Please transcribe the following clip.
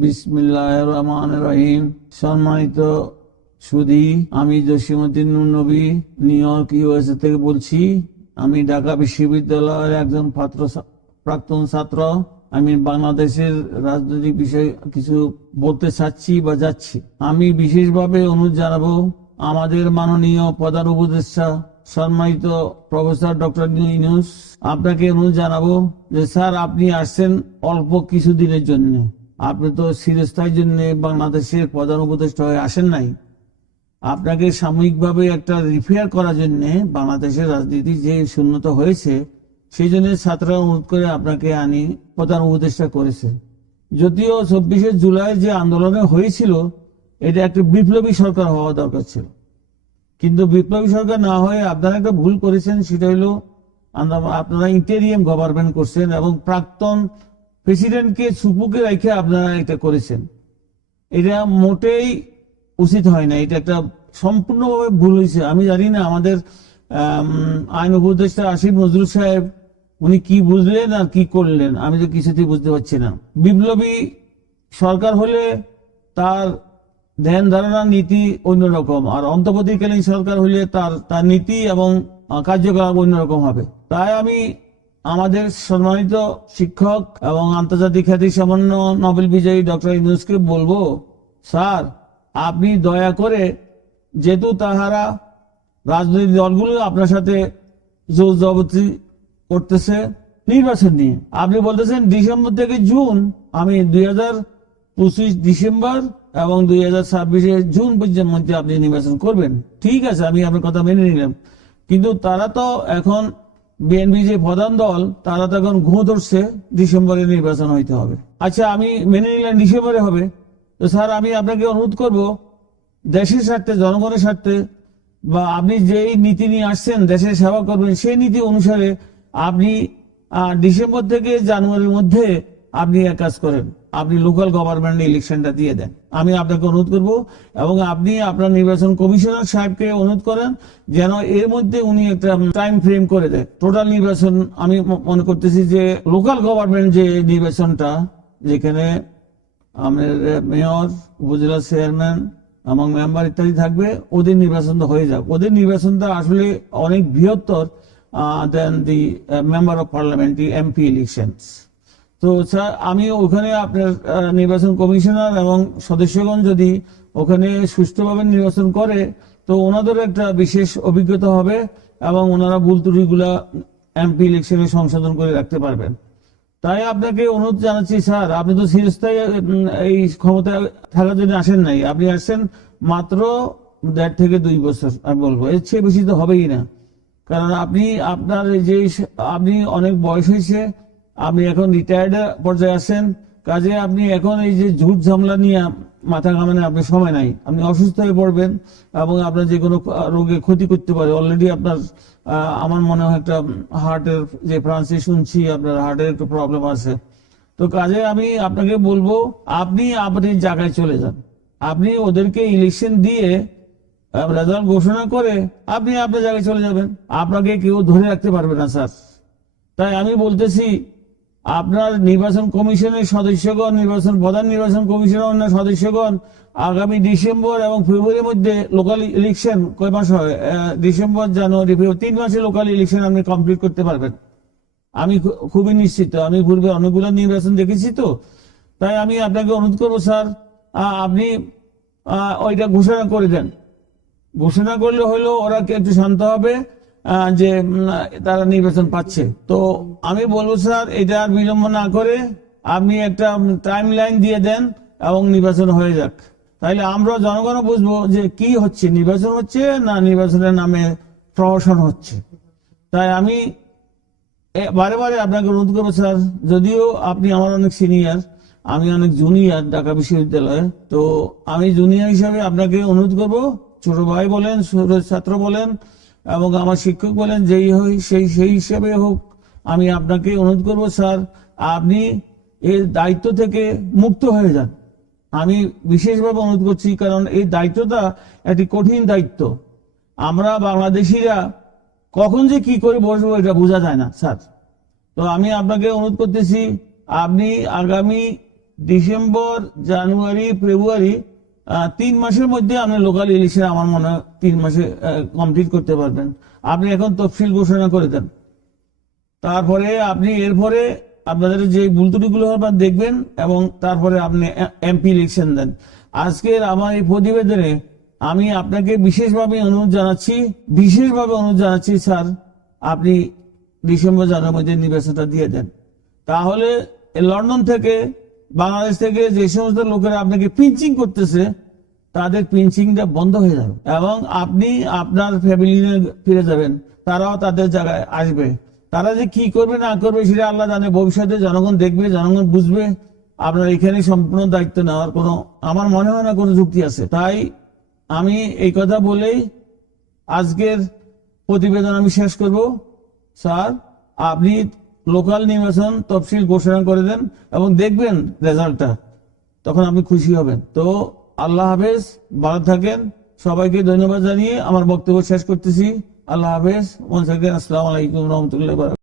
বিসমিল্লাহির রহমানির রহিম। সম্মানিত সুধী, আমি জসিমউদ্দিন নূর নবী নিউ ইয়র্ক ইউএসএ থেকে বলছি। আমি ঢাকা বিশ্ববিদ্যালয়ের একজন প্রাক্তন ছাত্র। আমি বাংলাদেশের রাজনৈতিক বিষয়ে কিছু বলতে চাচ্ছি বা যাচ্ছি। আমি বিশেষভাবে অনুরোধ জানাবো আমাদের মাননীয় প্রধান উপদেষ্টা সম্মানিত প্রফেসর ডক্টর ইউনূস, আপনাকে অনুরোধ জানাবো যে স্যার, আপনি আসছেন অল্প কিছুদিনের জন্য। আপনি তো চিরস্থায়ীর জন্য বাংলাদেশের প্রধান উপদেষ্টা হয়ে আসেন নাই। আপনাকে সাময়িকভাবে একটা রিপেয়ার করার জন্য বাংলাদেশের রাজনীতি যে শূন্যতা হয়েছে, সেই জন্য ছাত্ররা অনুরোধ করে আপনাকে আনি প্রধান উপদেষ্টা করেছে। যদিও 24শে জুলাই যে আন্দোলনে হয়েছিল, এটা একটা বিপ্লবী সরকার হওয়া দরকার ছিল, কিন্তু বিপ্লবী সরকার না হয়ে আপনারা একটা ভুল করেছেন। সেটা হলো আপনারা ইন্টেরিয়াম গভর্নমেন্ট করছেন এবং প্রাক্তন প্রেসিডেন্টকে সুপুকে রেখে আপনারা এটা করেছেন। এটা মোটেই উচিত হয় না, এটা একটা সম্পূর্ণভাবে ভুল হয়েছে। আমি জানি না আমাদের আইন উপদেষ্টা আসিফ নজরুল সাহেব উনি কি বুঝলেন আর কি করলেন, আমি তো কিছুতেই বুঝতে পারছি না। বিপ্লবী সরকার হলে তার ধ্যান ধারণা নীতি অন্যরকম, আর অন্তর্বর্তীকালীন সরকার হলে তার নীতি এবং কার্যকলাপ অন্যরকম হবে। তাই আমি আমাদের সম্মানিত শিক্ষক এবং আন্তর্জাতিক খ্যাতি সম্পন্ন নোবেল বিজয়ী ডক্টর ইউনূসকে বলবো, স্যার, আপনি দয়া করে, যেহেতু তাহারা রাজনৈতিক দলগুলো আপনার সাথে জোর জবরদস্তি করতেছে নির্বাচন নিয়ে, আপনি বলতেছেন ডিসেম্বর থেকে জুন, আমি 2025 ডিসেম্বর এবং 2026 জুন পর্যন্ত মধ্যে আপনি নির্বাচন করবেন। ঠিক আছে, আমি আপনার কথা মেনে নিলাম, কিন্তু তারা তো এখন বিএনপি যে প্রধান দল, তারা তো এখন ঘুঁ ধরছে ডিসেম্বরে নির্বাচন হইতে হবে। আচ্ছা, আমি মেনে নিলাম ডিসেম্বরে হবে। তো স্যার, আমি আপনাকে অনুরোধ করব, দেশের স্বার্থে, জনগণের স্বার্থে, বা আপনি যেই নীতি নিয়ে আসছেন দেশের সেবা করবেন, সেই নীতি অনুসারে আপনি ডিসেম্বর থেকে জানুয়ারির মধ্যে আপনি এক কাজ করেন, আপনি লোকাল গভর্নমেন্ট ইলেকশনটা দিয়ে দেন। আমি আপনাকে অনুরোধ করব, এবং আপনি আপনার নির্বাচন কমিশনার সাহেবকে অনুরোধ করেন যেন এর মধ্যে উনি একটা টাইম ফ্রেম করে দেয় টোটাল নির্বাচন। আমি মনে করতেছি যে লোকাল গভর্নমেন্ট যে নির্বাচনটা, যেখানে আমাদের মেয়র, উপজেলা চেয়ারম্যান এবং মেম্বার ইত্যাদি থাকবে, ওদের নির্বাচনটা হয়ে যাক। ওদের নির্বাচনটা আসলে অনেক বৃহত্তর then the member of parliament, MP elections. তো স্যার, আমি ওখানে আপনার নির্বাচন কমিশনার এবং সদস্যগণ যদি ওখানে সুষ্ঠুভাবে নির্বাচন করে, তো ওনাদের একটা বিশেষ অভিজ্ঞতা হবে এবং ওনারা ভুল ত্রুটিগুলা এমপি ইলেকশনে সংশোধন করে রাখতে পারবেন। তাই আপনাকে অনুরোধ জানাচ্ছি, স্যার, আপনি তো চিরস্থায়ী এই ক্ষমতা থাকার জন্য আসেন নাই, আপনি আসছেন মাত্র 1.5 থেকে 2 বছর। আমি বলবো এর চেয়ে বেশি তো হবেই না, কারণ আপনি অনেক বয়স হয়েছে, আপনি এখন রিটায়ার্ড পর্যায়ে আছেন। কাজে আপনি এখন এই যে ঝুট ঝামেলা নিয়ে মাথা ঘামানোর আপনার সময় নাই। আপনি অসুস্থ হয়ে পড়বেন এবং আপনার যে কোনো রোগে ক্ষতি করতে পারে। অলরেডি আপনার আমার মনে হয় একটা হার্টের, যে ফ্রান্সে শুনছি আপনার হার্টের একটু প্রবলেম আছে। তো কাজে আমি আপনাকে বলবো, আপনি জায়গায় চলে যান। আপনি ওদেরকে ইলেকশন দিয়ে রেজাল্ট ঘোষণা করে আপনি আপনার জায়গায় চলে যাবেন। আপনাকে কেউ ধরে রাখতে পারবে না স্যার। তাই আমি বলতেছি, আপনার নির্বাচন কমিশনের সদস্যগণ, প্রধান নির্বাচন কমিশনের সদস্যগণ আগামী ডিসেম্বর এবং ফেব্রুয়ারির মধ্যে লোকাল ইলেকশন, কয় মাস হয়, ডিসেম্বর, জানুয়ারি, ফেব্রুয়ারি, 3 মাসে লোকাল ইলেকশন আপনি কমপ্লিট করতে পারবেন। আমি খুবই নিশ্চিত, আমি পূর্বে অনেকগুলো নির্বাচন দেখেছি। তো তাই আমি আপনাকে অনুরোধ করবো, স্যার, আপনি ওইটা ঘোষণা করে দেন। ঘোষণা করলে হলো ওরা একটু শান্ত হবে যে তারা নির্বাচন পাচ্ছে। তো আমি বলবো, স্যার, এটা আর বিলম্ব না করে আপনি একটা টাইম লাইন দিয়ে দেন এবং নির্বাচন হয়ে যাক। তাইলে আমরা জনগণও বুঝবো যে কি হচ্ছে, নির্বাচন হচ্ছে না নির্বাচনের নামে প্রহসন হচ্ছে। তাই আমি বারে বারে আপনাকে অনুরোধ করবো, স্যার, যদিও আপনি আমার অনেক সিনিয়র, আমি অনেক জুনিয়র ঢাকা বিশ্ববিদ্যালয়ে, তো আমি জুনিয়র হিসাবে আপনাকে অনুরোধ করবো, ছোট ভাই বলেন, ছাত্র বলেন এবং আমার শিক্ষক বলেন, যেই হয় সেই হিসেবে হোক, আমি আপনাকে অনুরোধ করবো, স্যার, আপনি এই দায়িত্ব থেকে মুক্ত হয়ে যান। আমি বিশেষভাবে অনুরোধ করছি, কারণ এই দায়িত্বটা একটি কঠিন দায়িত্ব। আমরা বাংলাদেশিরা কখন যে কি করে বসবো এটা বোঝা যায় না স্যার। তো আমি আপনাকে অনুরোধ করতেছি, আপনি আগামী ডিসেম্বর, জানুয়ারি, ফেব্রুয়ারি 3 মাসের মধ্যে আপনি লোকাল ইলেকশন আমার মনে হয় 3 মাসে কমপ্লিট করতে পারবেন। আপনি এখন তফসিল ঘোষণা করে দেন, তারপরে আপনি এরপরে আপনাদের যে ভুল ত্রুটিগুলো আপনারা দেখবেন এবং তারপরে আপনি এমপি ইলেকশন দেন। আজকের আমার এই প্রতিবেদনে আমি আপনাকে বিশেষভাবে অনুরোধ জানাচ্ছি স্যার, আপনি ডিসেম্বর, জানুয়ারির মধ্যে নির্বাচনটা দিয়ে দেন। তাহলে লন্ডন থেকে, বাংলাদেশ থেকে যে সমস্ত লোকেরা আপনাকে পিঞ্চিং করতেছে তাদের পিঞ্চিংটা বন্ধ হয়ে যাবে এবং আপনি আপনার ফ্যামিলি নিয়ে ফিরে যাবেন, তারাও তাদের জায়গায় আসবে। তারা যে কি করবে না করবে সেটা আল্লাহ জানে, ভবিষ্যতে জনগণ দেখবে, জনগণ বুঝবে। আপনার এখানে সম্পূর্ণ দায়িত্ব নেওয়ার কোনো, আমার মনে হয় না কোনো যুক্তি আছে। তাই আমি এই কথা বলেই আজকের প্রতিবেদন আমি শেষ করব। স্যার, আপনি লোকাল নির্বাচন তফসিল ঘোষণা করে দেন এবং দেখবেন রেজাল্টটা, তখন আপনি খুশি হবেন। তো আল্লাহ হাফেজ, ভালো থাকেন। সবাইকে ধন্যবাদ জানিয়ে আমার বক্তব্য শেষ করতেছি। আল্লাহ হাফেজ। আসসালামু আলাইকুম রহমতুল্লাহ।